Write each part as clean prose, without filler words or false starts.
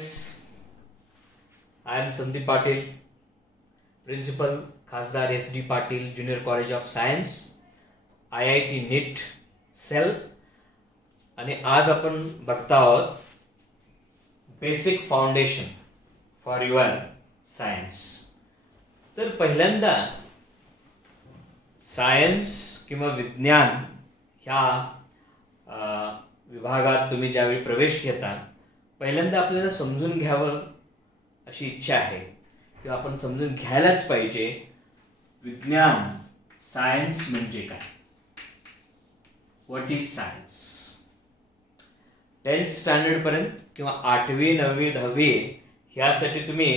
Friends, I am Sandeep Patil, Principal Khasdar S.D. Patil Junior College of Science, IIT NIT cell. आणि आज आपण बघता आहोत basic foundation for your science. तर पहिल्यांदा सायन्स किंवा विज्ञान ह्या विभागात तुम्ही ज्यावेळी प्रवेश घेता पहिल्यांदा आपल्याला समजून घ्यावं अशी इच्छा आहे किंवा आपण समजून घ्यायलाच पाहिजे विज्ञान सायन्स म्हणजे काय. What is science. 10th standard पर्यंत किंवा 8वी 9वी 10वी ह्यासाठी तुम्ही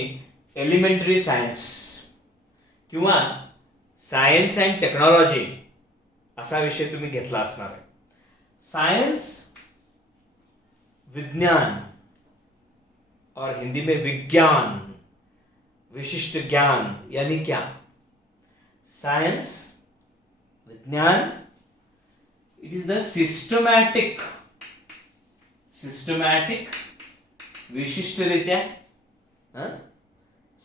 एलिमेंटरी सायन्स किंवा सायन्स अँड टेक्नॉलॉजी असा विषय तुम्ही घेतला असणार आहे. सायन्स विज्ञान और हिंदी में विज्ञान विशिष्ट ज्ञान यानी क्या. सायन्स विज्ञान इट इज द सिस्टमॅटिक विशिष्टरित्या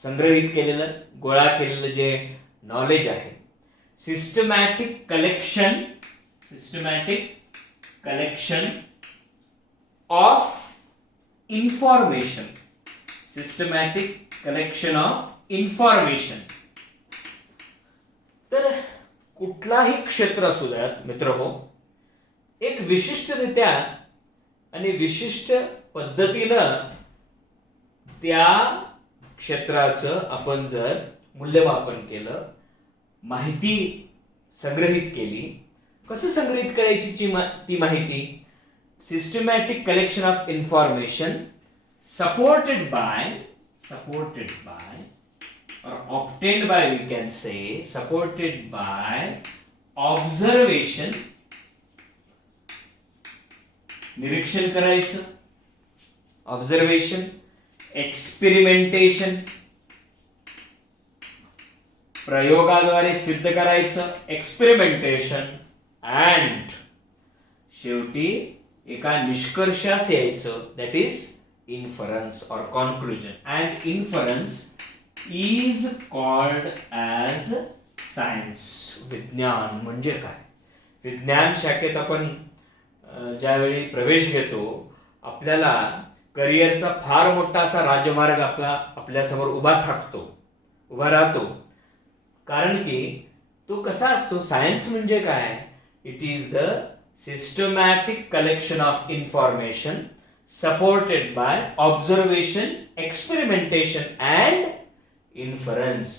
संग्रहित केलेलं गोळा केलेलं जे नॉलेज आहे. Systematic collection of information. Systematic collection of information. तर कुठलाही क्षेत्र असू द्यात मित्र हो, एक विशिष्टरित्या आणि विशिष्ट पद्धतीनं त्या क्षेत्राचं आपण जर मूल्यमापन केलं, माहिती संग्रहित केली. कसं संग्रहित करायची ती माहिती. Systematic collection of information supported by or obtained by, we can say, supported by observation. निरीक्षण करायचं, ऑब्झर्वेशन, एक्सपेरिमेंटेशन, प्रयोगाद्वारे सिद्ध करायचं, एक्सपेरिमेंटेशन, अँड शेवटी एका निष्कर्षास यायचं, दॅट इज इन्फरन्स और conclusion. And inference is called as science. विज्ञान म्हणजे काय. विज्ञान शाखेत आपण ज्यावेळी प्रवेश घेतो आपल्याला करिअरचा फार मोठा असा राजमार्ग आपल्यासमोर उभा राहतो. कारण की तो कसा असतो. सायन्स म्हणजे काय. It is the systematic collection of information supported by observation, experimentation and inference.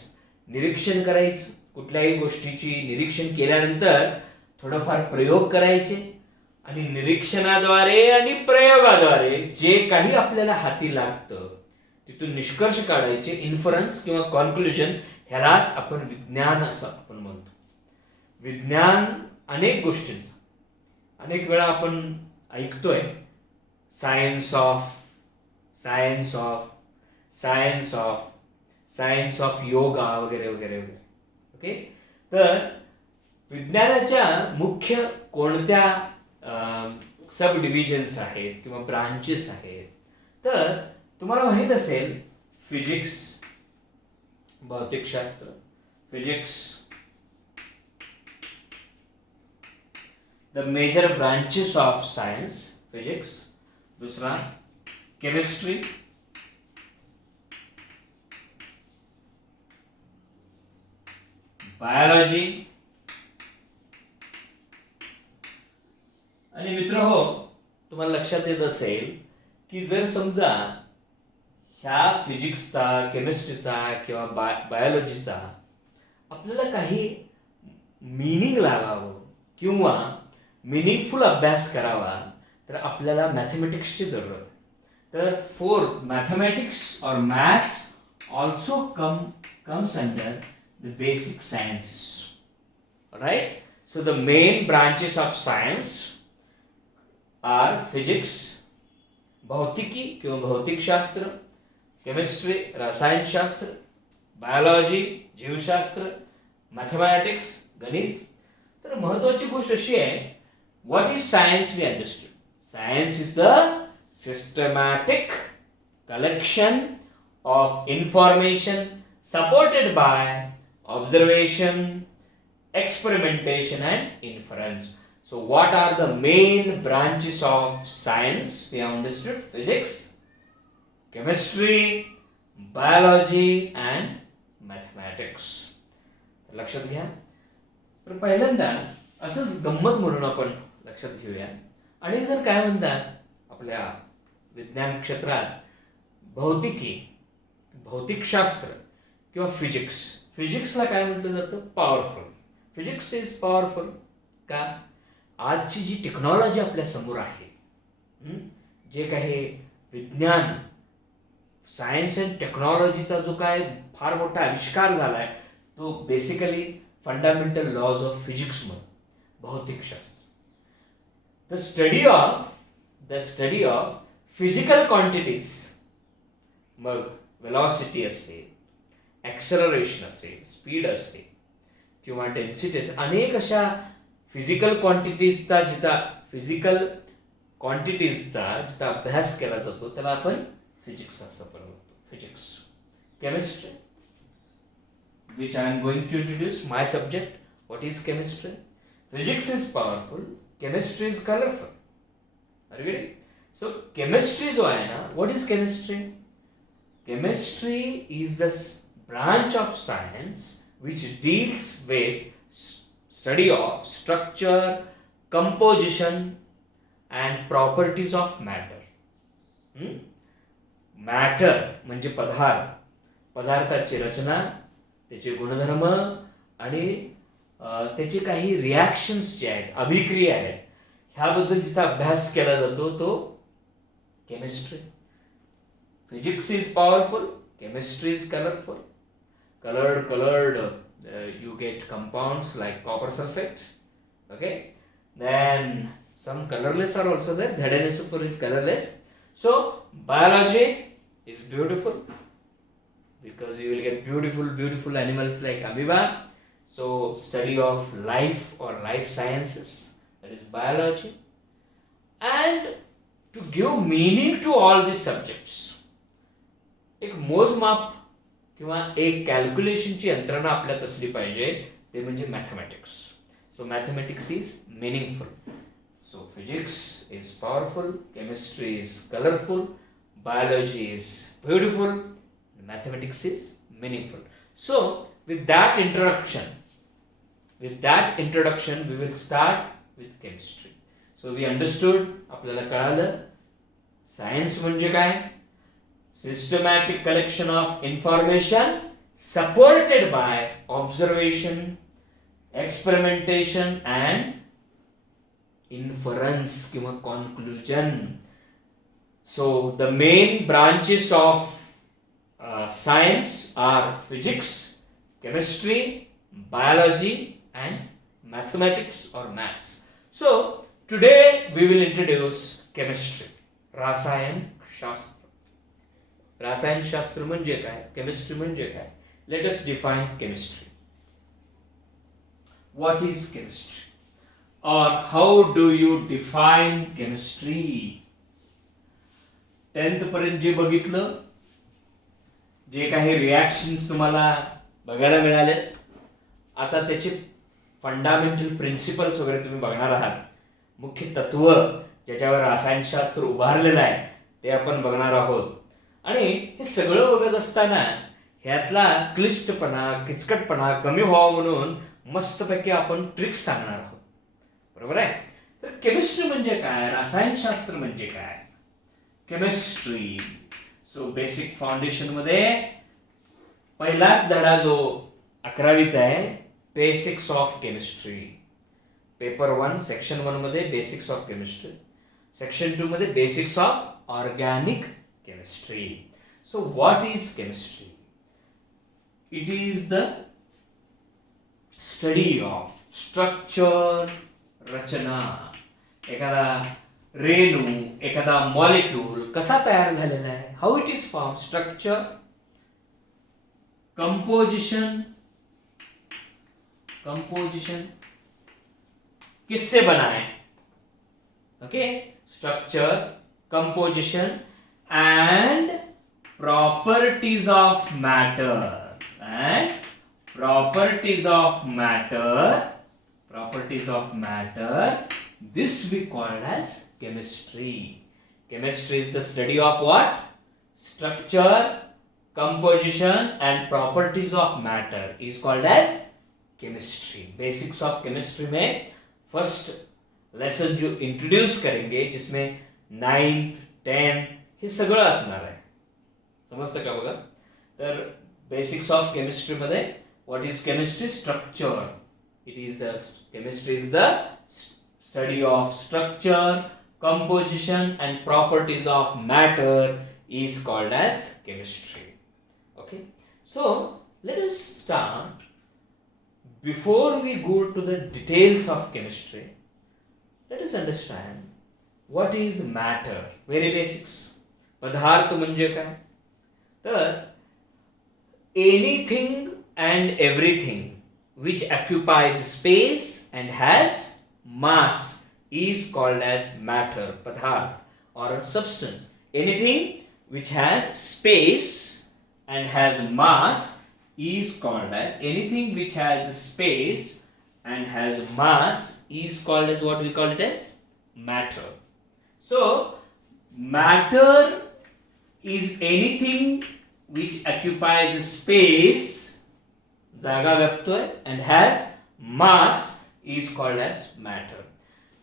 निरीक्षण करायचं. कुठल्याही गोष्टीची निरीक्षण केल्यानंतर थोडंफार प्रयोग करायचे आणि निरीक्षणाद्वारे आणि प्रयोगाद्वारे जे काही आपल्याला हाती लागतं तिथून निष्कर्ष काढायचे. इन्फरन्स किंवा कॉन्क्लुजन ह्यालाच आपण विज्ञान असं आपण म्हणतो. विज्ञान अनेक गोष्टींचं अनेक वेळा आपण ऐकतोय सायन्स ऑफ योगा वगैरे वगैरे वगैरे. ओके. तर विज्ञानाच्या मुख्य कोणत्या सब डिव्हिजन्स आहेत किंवा ब्रांचेस आहेत. तर तुम्हाला माहित असेल फिजिक्स, भौतिकशास्त्र, physics, the major branches of science, physics. दूसरा chemistry, biology. आणि मित्र हो, तुम्हाला लक्षात येत असेल की जर समजा ह्या फिजिक्सचा, केमिस्ट्रीचा किंवा बायोलॉजीचा आपल्याला काही मीनिंग लागावं किंवा मिनिंगफुल अभ्यास करावा तर आपल्याला मॅथमॅटिक्सची जरूरत आहे. तर फॉर मॅथमॅटिक्स और maths also comes under the basic sciences. Right? So the main branches of science are physics, भौतिकी किंवा भौतिकशास्त्र, केमिस्ट्री रसायनशास्त्र, बायोलॉजी जीवशास्त्र, मॅथमॅटिक्स गणित. तर महत्वाची गोष्ट अशी आहे, what is science we understood. Science is the systematic collection of information supported by observation, experimentation, and inference. So, what are the main branches of science? We have understood physics, chemistry, biology, and mathematics. लक्षात घ्या. तर पहिल्यांदा असंच गंमत म्हणून आपण लक्षात घेऊया. अनेक जण काय म्हणतात आपल्या विज्ञान क्षेत्रात भौतिकी, भौतिकशास्त्र किंवा फिजिक्सला काय म्हटलं जातं? पॉवरफुल. Physics is powerful. का? आजची जी टेक्नॉलॉजी आपल्या समोर आहे, जे काही विज्ञान, सायन्स अँड टेक्नॉलॉजीचा जो काय फार मोठा आविष्कार झालाय तो basically fundamental laws of physics म्हणून, भौतिकशास्त्र. The study of physical quantities, मग वेलॉसिटी असेल, ॲक्सेलरेशन असेल, स्पीड असेल किंवा डेन्सिटी असेल, अनेक अशा फिजिकल क्वांटिटीजचा जिथं अभ्यास केला जातो त्याला आपण फिजिक्स असं म्हणतो. Physics. Chemistry, which I am going to introduce my subject. What is chemistry? Physics is powerful, chemistry is colorful. Are you getting? So chemistry जो आहे ना, what is chemistry? Chemistry is the branch of science which deals with study of structure, composition and properties of matter. Matter म्हणजे पदार्थाची रचना, त्याचे गुणधर्म आणि त्याचे काही रिॲक्शन्स जे आहेत, अभिक्रिया आहेत, ह्याबद्दल जिथं अभ्यास केला जातो तो chemistry. Physics is powerful, chemistry is colourful. Colored, you get compounds like copper sulfate. Okay, then some colorless are also there. ZnSO4 is colorless. So biology is beautiful because you will get beautiful animals like amoeba. So study of life or life sciences, that is biology. And to give meaning to all these subjects, एक मोजमाप किंवा एक कॅल्क्युलेशनची यंत्रणा आपल्यात असली पाहिजे, ते म्हणजे mathematics. So mathematics is meaningful. So physics is powerful, chemistry is colourful, biology is beautiful, mathematics is meaningful. So with that introduction we will start with chemistry. So we understood, आपल्याला कळालं सायन्स म्हणजे काय? Systematic collection of information supported by observation, experimentation and inference किंवा conclusion. So the main branches of science are physics, chemistry, biology and mathematics or maths. So today we will introduce chemistry, रसायन शास्त्र. रसायन शास्त्र म्हणजे काय, chemistry म्हणजे काय? Let us define chemistry. What is chemistry और how do you define chemistry? 10th पर्यंत जे बघितलं, जे काही रिॲक्शन्स तुम्हाला बघायला मिळाले, आता त्याचे फंडामेंटल प्रिन्सिपल्स वगैरे तुम्ही बघणार आहात. मुख्य तत्व ज्याच्यावर रसायनशास्त्र उभारलेलं आहे ते आपण बघणार आहोत. आणि हे सगळं बघत असताना ह्यातला क्लिष्टपणा, किचकटपणा कमी व्हावा म्हणून मस्तपैकी आपण ट्रिक्स सांगणार आहोत. बरोबर आहे? तर केमिस्ट्री म्हणजे काय, रसायनशास्त्र म्हणजे काय? केमिस्ट्री, सो बेसिक फाउंडेशन मध्ये पहिलाच धडा जो 11वीचा आहे, basics of chemistry. Paper 1 section 1 मध्ये बेसिक्स ऑफ केमिस्ट्री, सेक्शन 2 मध्ये basics of organic chemistry. So what is chemistry? It is the study of structure, रचना. एखादा रेणू, एखादा मॉलिक्यूल कसा तयार झालेला आहे, how it is formed, structure, composition किससे बना है, okay, structure, composition and properties of matter, and properties of matter, this we call as chemistry. Chemistry is the study of what? Structure, composition and properties of matter is called as chemistry. Basics of chemistry में first lesson जो introduce करेंगे जिसमें 9th 10th हे सगळं असणार आहे. समजतं का बघा. तर बेसिक्स ऑफ केमिस्ट्री मध्ये what is chemistry? Structure. It is the chemistry is the study of structure, composition and properties of matter is called as chemistry. Okay, so let us start. Before we go to the details of chemistry, let us understand what is matter. Very basics. पदार्थ म्हणजे काय? तर anything and everything which occupies space and has mass is called as matter, padarth or a substance. Anything which has space and has mass is called as, anything which has space and has mass is called as, what we call it as? Matter. So matter is anything which occupies space, जागा व्यापतोय, and has mass is called as matter.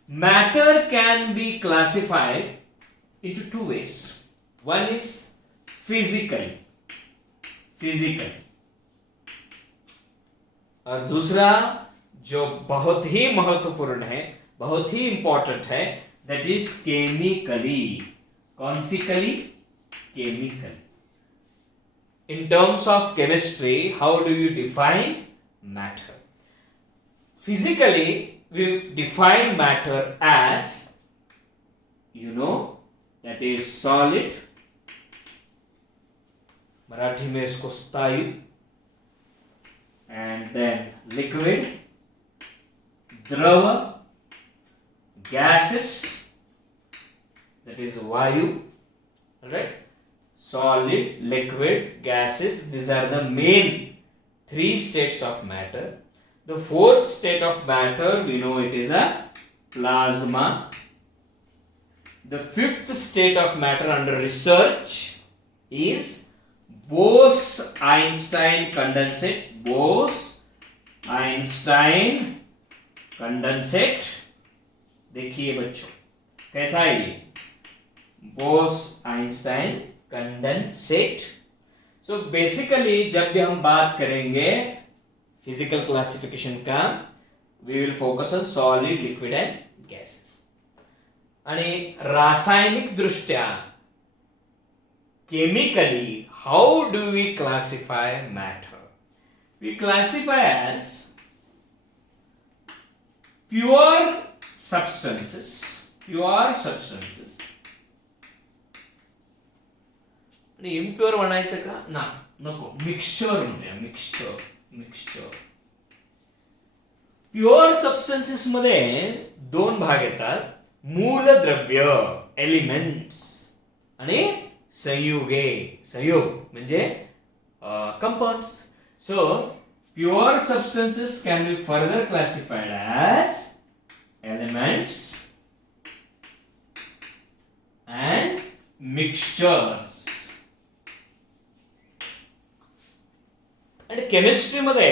Matter can be classified into two ways. One is physical, और दूसरा जो बहुत ही महत्वपूर्ण है, बहुत ही important है, that is chemically. कौन सी कली? Chemical. In terms of chemistry, how do you define matter? Physically, we define matter as, that is solid, Marathi में इसको स्थायु, and then liquid, द्रव, gases, that is vayu, right? Solid, liquid, gases, these are the main three states of matter. The fourth state of matter, we know it is a plasma. The fifth state of matter under research is Bose-Einstein condensate. Bose-Einstein condensate. देखिए बच्चों कैसा है ये Bose-Einstein condensate. So basically जब भी हम बात करेंगे फिजिकल क्लासिफिकेशन का, we will focus on solid, liquid and gases. आणि रासायनिक दृष्ट्या chemically how do we classify matter? We classify as pure substances आणि इम्प्युअर म्हणायचं का? नको, मिक्सचर म्हणूया. मिक्सचर. प्युअर सबस्टन्सेस मध्ये दोन भाग येतात, मूलद्रव्य एलिमेंट्स आणि संयोग म्हणजे compounds. So pure substances can be further classified as elements and mixtures. आणि केमिस्ट्री मध्ये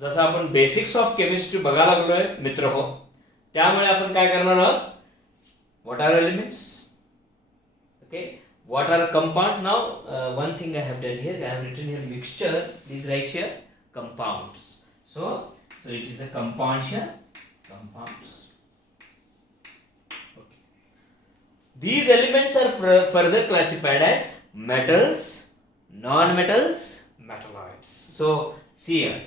जसं आपण बेसिक्स ऑफ केमिस्ट्री बघायला लागलोय मित्र हो, त्यामुळे आपण काय करणार आहोत? What are elements, okay, what are compounds. Now one thing I have done here, I have written here mixture, please write here compounds. So it is a compound here, compounds. Okay. These elements are further classified as metals, non-metals, metalloids. So see here,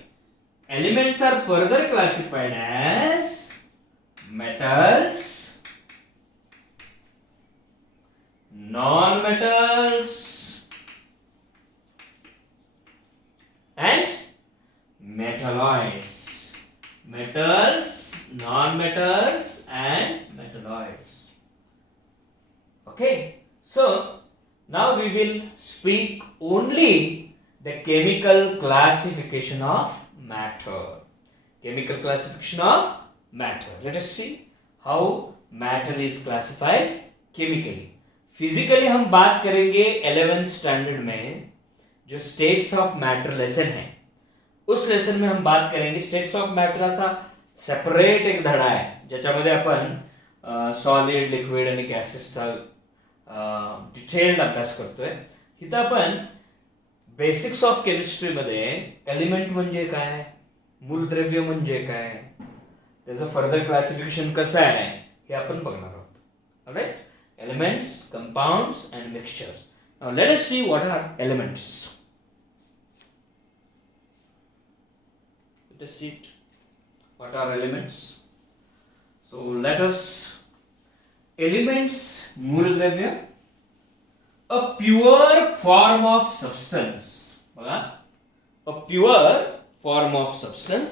elements are further classified as metals, non-metals and metalloids. Metals, non-metals and metalloids. Okay, so Now we will speak only the chemical classification of matter. Chemical classification of matter. Let us see how matter is classified chemically. Physically हम बात करेंगे 11th standard में जो states of matter lesson है, उस lesson में हम बात करेंगे. States of matter असा सेपरेट एक धडा आहे ज्याच्यामध्ये आपण सॉलिड, लिक्विड आणि गॅसेसचा डिटेल्ड अभ्यास करतोय. इथं आपण बेसिक्स ऑफ केमिस्ट्री मध्ये एलिमेंट म्हणजे काय, मूलद्रव्य म्हणजे काय, त्याचं फर्दर क्लासिफिकेशन कसं आहे हे आपण बघणार आहोत. Alright, elements, compounds and mixtures. Now let us see what are elements. Let us see what are elements. So let us elements, मूलद्रव्य, a pure form of substance. A pure form of substance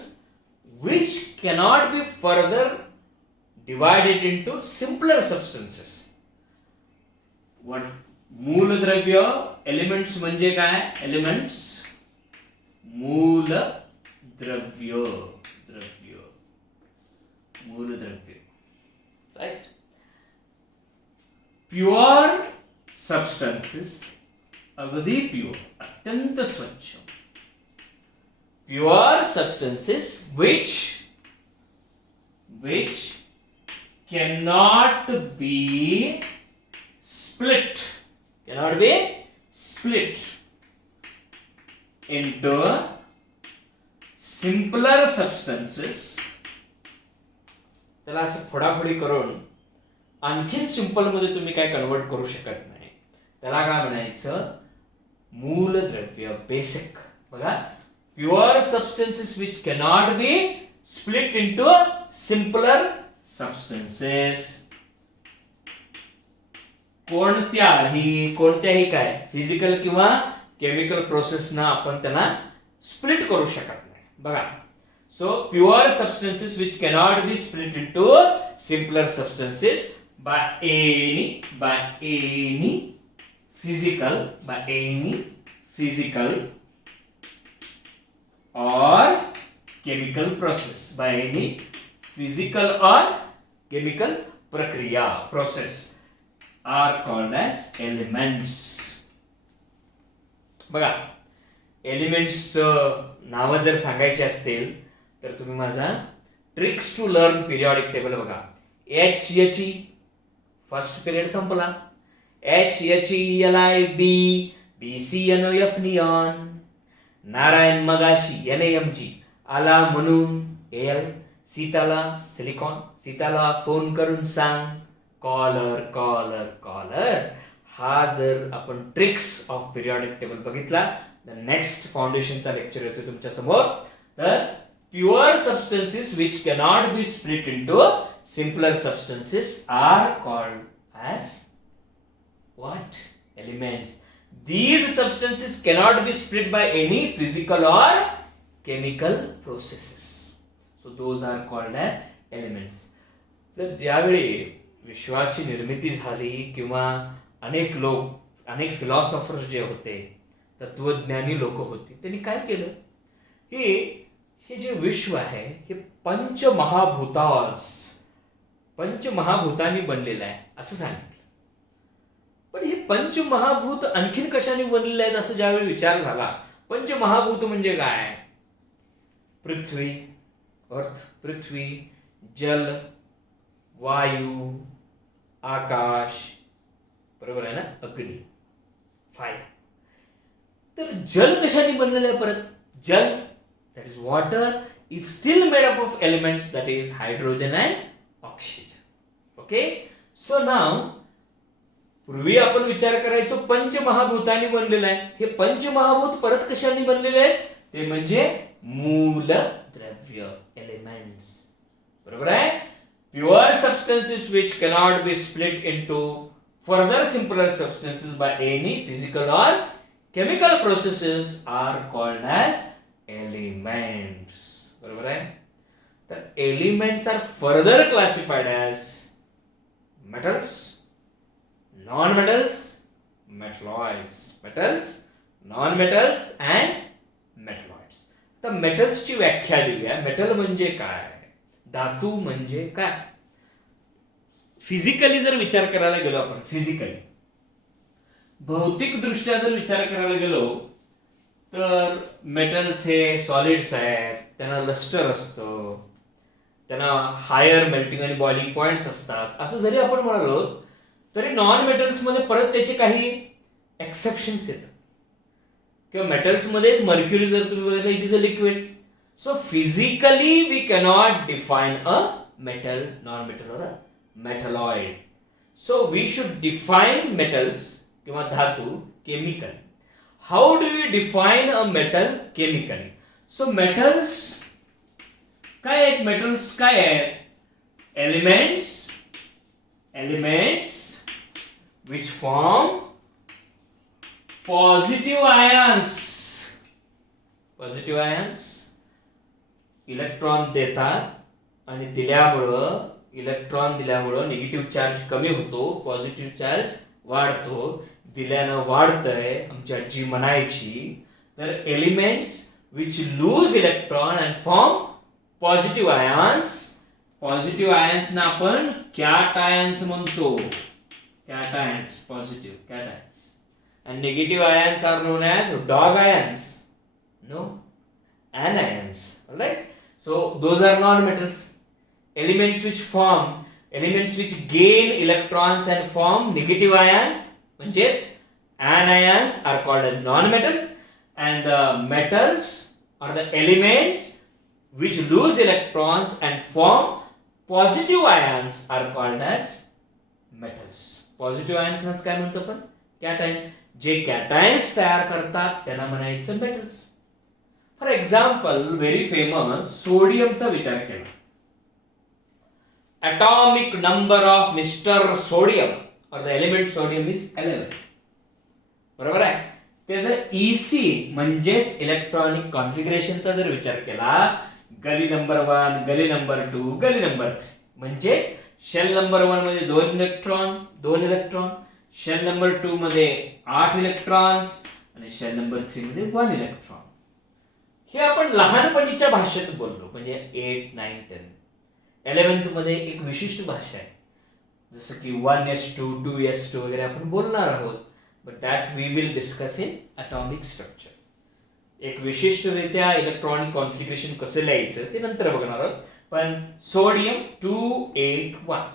which cannot be further divided into simpler substances. What मूलद्रव्य, elements म्हणजे काय, elements मूलद्रव्य, मूलद्रव्य, right. Pure substances, अगदी pure, अत्यंत स्वच्छ. Pure substances which cannot be split into simpler substances. त्याला असं फोडाफोडी करून आणखीन सिंपल मध्ये तुम्ही काय कन्वर्ट करू शकत नाही. त्याला काय म्हणायचं, मूलद्रव्य, बेसिक. बघा, pure substances which cannot be split into simpler substances. कोणत्याही काय फिजिकल किंवा केमिकल प्रोसेसना आपण त्यांना स्प्लिट करू शकत नाही. बघा, so pure substances which cannot be split into simpler substances by any physical or chemical process, by any physical or chemical प्रक्रिया, process are called as elements. बघा, एलिमेंट्स नाव जर सांगायचे असतील तर तुम्ही माझा tricks to learn periodic table बघा. HE फर्स्ट पिरियड संपला. HELIB BCNOF neon. नारायण मगाशी NAMG आला म्हणून AL. सीताला सिलिकॉन. सीताला फोन करून सांग कॉलर. हा जर आपण ट्रिक्स ऑफ पिरियॉडिक टेबल बघितला तर नेक्स्ट फाउंडेशनचा लेक्चर येतो तुमच्या समोर. तर pure substances which cannot be split into simpler substances are called as what, elements. These substances cannot be split by any physical or chemical processes. So those are called as elements. तर ज्यावेळी विश्वाची निर्मिती झाली किंवा अनेक philosophers जे होते, तत्वज्ञानी लोक होते, त्यांनी काय केलं, हे जे विश्व आहे हे पंचमहाभूतांनी बनलेलं आहे असं सांगितलं. पण हे पंचमहाभूत आणखीन कशाने बनलेले आहेत असं ज्यावेळी विचार झाला, पंचमहाभूत म्हणजे काय, पृथ्वी, जल, वायू, आकाश, बरोबर आहे ना, अग्नी, फायर. तर जल कशाने बनलेलं आहे, परत जल, that is water, is still made up of elements, that is hydrogen and oxygen. Okay, so now पूर्वी आपण विचार करायचो पंचमहाभूतांनी बनलेलं आहे. हे पंचमहाभूत परत कशाने बनलेले आहेत, ते म्हणजे मूलद्रव्य, एलिमेंट्स. बरोबर आहे. Pure substances which cannot be split into further simpler substances by any physical और chemical processes are called as elements. बरोबर आहे. तर elements are further classified as metals, non-metals, metalloids. Metals, non metals and metalloids. तर मेटल्सची व्याख्या देऊया. Metal म्हणजे काय, धातू म्हणजे काय. फिजिकली जर विचार करायला गेलो आपण, फिजिकली भौतिक दृष्ट्या जर विचार करायला गेलो तर मेटल्स हे सॉलिड्स आहेत, त्यांना लस्टर असतं, त्यांना हायर मेल्टिंग आणि बॉइलिंग पॉइंट्स असतात. असं जरी आपण म्हणालो तरी नॉन मेटल्समध्ये परत त्याचे काही एक्सेप्शन्स येतात. किंवा मेटल्समध्येच मर्क्युरी जर तुम्ही बघितलं, it is a liquid. So physically we cannot define a metal, non metal और a metalloid. So we should define metals किंवा धातू chemically. How do you define a metal chemically? So metals काय आहेत? Metals काय आहेत? Elements which form positive ions. Positive ions electron देतात आणि electron दिल्यामुळं निगेटिव्ह चार्ज कमी होतो, पॉझिटिव्ह चार्ज वाढतो. दिल्यानं वाढतंय आमची आजी म्हणायची. तर elements which lose electron and form positive ions. Positive आयन्सना आपण कॅटायन्स म्हणतो. Cations, positive cations, and negative ions are known as dog ions. No, anions. All right. So those are non-metals. Elements which gain electrons and form negative ions, म्हणजेच anions, are called as non-metals, and the metals are the elements which lose electrons and form positive ions are called as metals. Positive ions काय म्हणतो आपण? कॅटायन्स. जे कॅटायन्स तयार करतात त्याला म्हणायचं metals. For example, very famous सोडियमचा विचार केला. atomic number of Mr. Sodium or the element sodium is 11. बरोबर आहे. त्याचं EC म्हणजेच इलेक्ट्रॉनिक कॉन्फिगरेशनचा जर विचार केला, गली नंबर 1, गली नंबर 2, गली नंबर 3, म्हणजेच शेल नंबर 1 मध्ये 2 इलेक्ट्रॉन, शेल नंबर 2 मध्ये 8 इलेक्ट्रॉन्स आणि शेल नंबर 3 मध्ये 1 इलेक्ट्रॉन. हे आपण लहानपणीच्या भाषेत बोललो, म्हणजे 8, 9, 10. 11th मध्ये एक विशिष्ट भाषा आहे, जसं की 1s2, 2s2 वगैरे आपण बोलणार आहोत. But that we will discuss in atomic structure. एक विशिष्टरित्या इलेक्ट्रॉनिक कॉन्फिगरेशन कसं लिहायचं ते नंतर बघणार आहोत. पण सोडियम 281.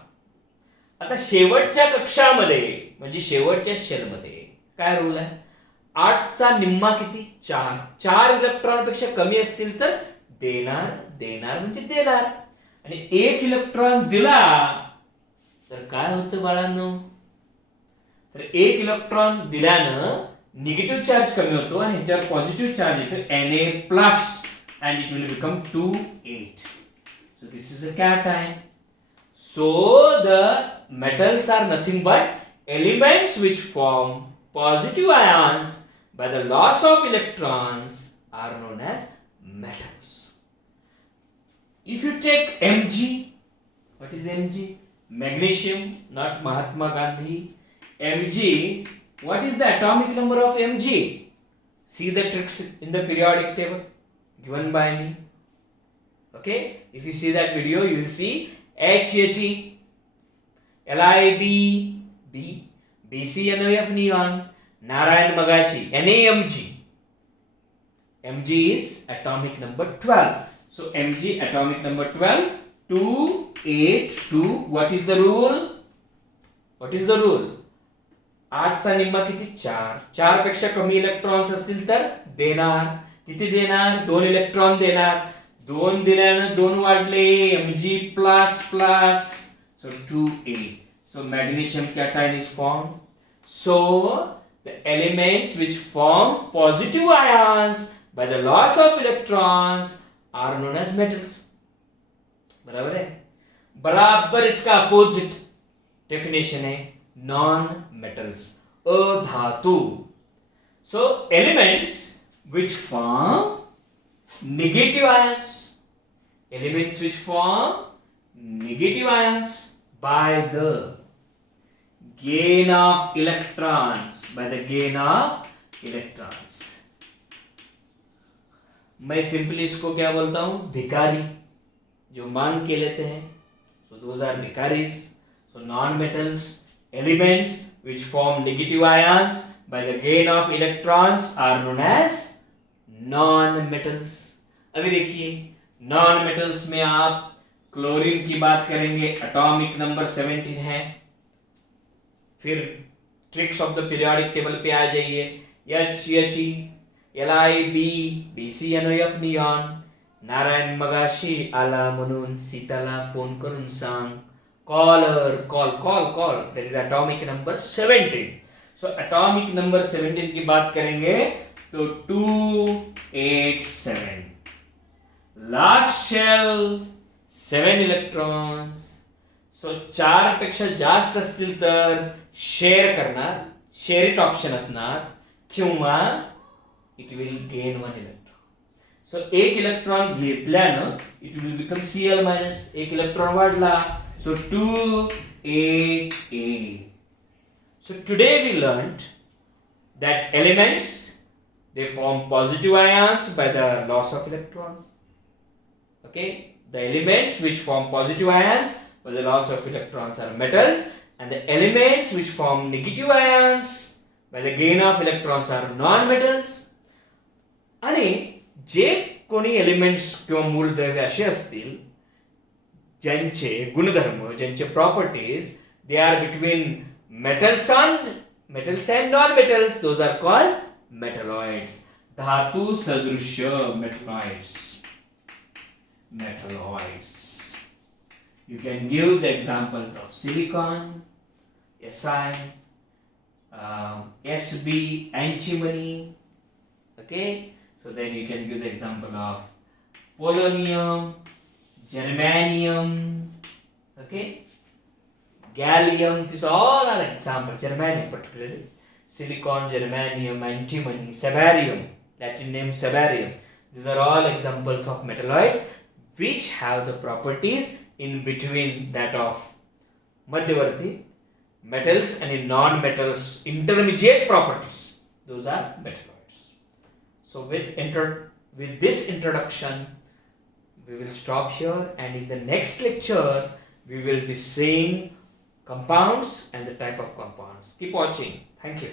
आता शेवटच्या कक्षामध्ये म्हणजे शेवटच्या शेलमध्ये काय रूल आहे? 8चा निम्मा किती? 4. 4 इलेक्ट्रॉन पेक्षा कमी असतील तर देणार म्हणजे देणार. आणि 1 इलेक्ट्रॉन दिला तर काय होतं बाळांनो? तर 1 इलेक्ट्रॉन दिल्यानं निगेटिव्ह चार्ज कमी होतो आणि ह्याच्यावर पॉझिटिव्ह चार्ज येतो Na+ and it will become 2,8. So this is a cation. So the metals are nothing but elements which form positive ions by the loss of electrons are known as metals. If you take Mg, what is Mg? Magnesium, not Mahatma Gandhi. Mg, what is the atomic number of Mg? See the tricks in the periodic table given by me. Okay, if you see that video, you will see HAT, LiB, BCNOF neon, Narayan Magashi, NaMg. Mg is atomic number 12. So Mg atomic number 12, 282. What is the rule? 8चा निम्मा किती? 4. 4 पेक्षा कमी electrons असतील तर देणार. किती देणार? 2 electron देणार. 2 दिल्यानं 2 वाढले, Mg++, so 2,8. So magnesium cation is formed. So the elements which form positive ions by the loss of electrons are known as metals. बराबर है? बराबर इसका अपोजिट डेफिनेशन है नॉन मेटल्स, अधातु. So elements which form negative ions, elements which form negative ions by the gain of electrons, by the gain of electrons. मैं simply इसको क्या बोलता हूं, भिखारी, जो मांग के लेते हैं. So those are भिखारीज. So non-metals, elements which form negative ions by the gain of electrons are known as non-metals. अभी देखिए non-metals में आप क्लोरीन की बात करेंगे, एटॉमिक नंबर 17 है. फिर tricks of the periodic table पे आ जाइए. HE, LiB, BCNOF neon, Narayan मगाशी आला म्हणून सीताला फोन करून सांग. Caller, call, that is atomic number 17. So atomic number 17 की बात करेंगे तो 287. Last shell 7 electrons. सो 4 पेक्षा जास्त असतील तर शेअर करणार, शेअरिट ऑप्शन असणार, किंवा it will gain 1 electron. So 1 electron घेतल्यानं it will become Cl minus. 1 electron वाढला, so 288. So today we learned that elements, they form positive ions by the loss of electrons. Okay, the elements which form positive ions by the loss of electrons are metals, and the elements which form negative ions by the gain of electrons are non-metals. आणि जे कोणी elements किंवा मूलद्रव्य असे असतील ज्यांचे गुणधर्म, ज्यांचे properties they are between metals and non metals, those are called metalloids. धातु सदृश्य metalloids. You can give the examples of silicon, Si, Sb, antimony. Okay, so then you can give the example of polonium, germanium, okay, gallium. These all are examples. Germanium particularly, silicon, germanium, antimony, samarium, Latin name samarium. These are all examples of metalloids which have the properties in between that of madhyavarti metals and in non-metals intermediate properties. Those are metalloids. So with this introduction, we will stop here, and in the next lecture we will be seeing compounds and the type of compounds. Keep watching. Thank you.